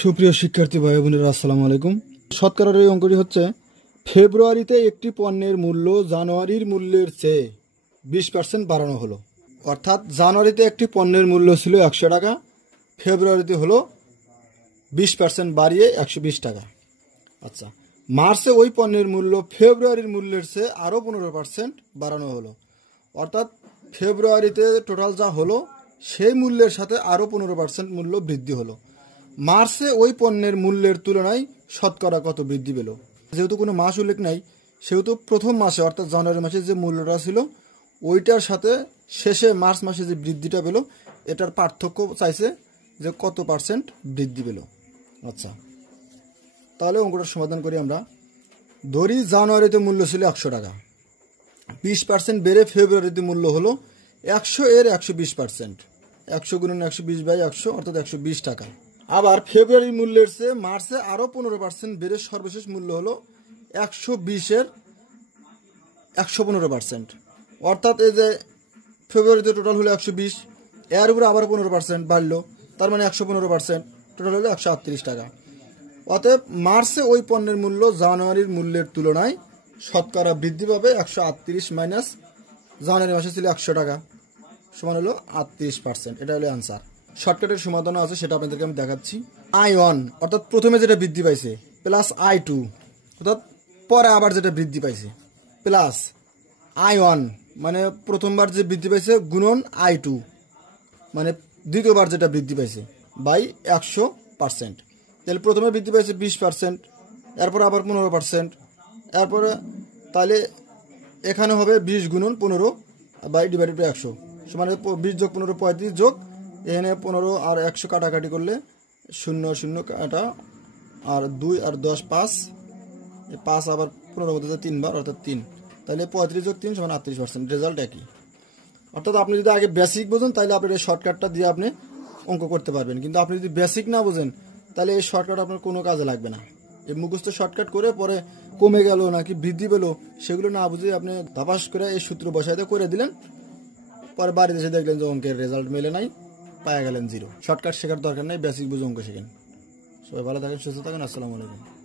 সুপ্রিয় শিক্ষার্থী ভাই বোনেরা, আসসালামু আলাইকুম। শতকরার এই অঙ্কটি হচ্ছে ফেব্রুয়ারিতে একটি পণ্যের মূল্য জানুয়ারির মূল্যের চেয়ে 20% বাড়ানো হলো। অর্থাৎ জানুয়ারিতে একটি পণ্যের মূল্য ছিল 100 টাকা, ফেব্রুয়ারিতে হলো 20% বাড়িয়ে 120 টাকা। আচ্ছা, মার্চে ওই পণ্যের মূল্য ফেব্রুয়ারির মূল্যের চেয়ে আরও 15% বাড়ানো হলো। অর্থাৎ ফেব্রুয়ারিতে টোটাল যা হলো সেই মূল্যের সাথে আরও 15% মূল্য বৃদ্ধি হলো। মার্চে ওই পণ্যের মূল্যের তুলনায় শতকরা কত বৃদ্ধি পেল? যেহেতু কোনো মাস উল্লেখ নাই, সেহেতু প্রথম মাসে অর্থাৎ জানুয়ারি মাসে যে মূল্যটা ছিল ওইটার সাথে শেষে মার্চ মাসে যে বৃদ্ধিটা পেল এটার পার্থক্য চাইছে যে কত পার্সেন্ট বৃদ্ধি পেল। আচ্ছা, তাহলে অঙ্কটার সমাধান করি আমরা। ধরি জানুয়ারিতে মূল্য ছিল 100 টাকা, 20% বেড়ে ফেব্রুয়ারিতে মূল্য হলো 100 এর 120%, 100 গুণন 120 বাই 100 অর্থাৎ 120 টাকা। আবার ফেব্রুয়ারির মূল্যের চেয়ে মার্চে আরও 15% বেড়ে সর্বশেষ মূল্য হলো 120 এর 115%। অর্থাৎ এই যে ফেব্রুয়ারিতে টোটাল হলো 120, এর উপরে আবার 15% বাড়লো, তার মানে 115%, টোটাল হলো 138 টাকা। অতএব মার্চে ওই পণ্যের মূল্য জানুয়ারির মূল্যের তুলনায় শতকরা বৃদ্ধি পাবে 138 মাইনাস জানুয়ারি মাসে ছিল 100 টাকা সমান হলো 38%। এটা হলো অ্যান্সার। শর্টকাটের সমাধানও আছে, সেটা আপনাদেরকে আমি দেখাচ্ছি। I1 অর্থাৎ প্রথমে যেটা বৃদ্ধি পাইছে প্লাস I2 অর্থাৎ পরে আবার যেটা বৃদ্ধি পাইছে প্লাস I1 মানে প্রথমবার যে বৃদ্ধি পাইছে গুণন I2 মানে দ্বিতীয়বার যেটা বৃদ্ধি পাইছে বাই 100%। তাহলে প্রথমে বৃদ্ধি পাইছে 20%, এরপর আবার 15%, এরপরে তাহলে এখানে হবে 20 গুণন 15 বাই ডিভাইডেড বাই 100 সমান 20 যোগ 15 35 যোগ এখানে 15 আর 100 কাটাকাটি করলে 0 0 কাটা আর 2 আর 10 5, 5 আবার 15 মধ্যে 3 বার অর্থাৎ 3, তাহলে 35 যোগ 3 সমান 38%। রেজাল্ট একই। অর্থাৎ আপনি যদি আগে বেসিক বোঝেন তাহলে আপনি এই শর্টকাটটা দিয়ে আপনি অঙ্ক করতে পারবেন, কিন্তু আপনি যদি বেসিক না বোঝেন তাহলে এই শর্টকাট আপনার কোনো কাজে লাগবে না। এই মুখস্থ শর্টকাট করে পরে কমে গেল নাকি বৃদ্ধি পেল সেগুলো না বুঝে আপনি ধাপাস করে এই সূত্র বসাইতে করে দিলেন, পরে বাড়িতে এসে দেখলেন যে অঙ্কের রেজাল্ট মেলে নাই, পাওয়া গেলেন 0। শর্টকাট শেখার দরকার নেই, বেসিক বুঝে অঙ্ক শেখেন। সবাই ভালো থাকেন, সুস্থ থাকেন, আসসালামু আলাইকুম।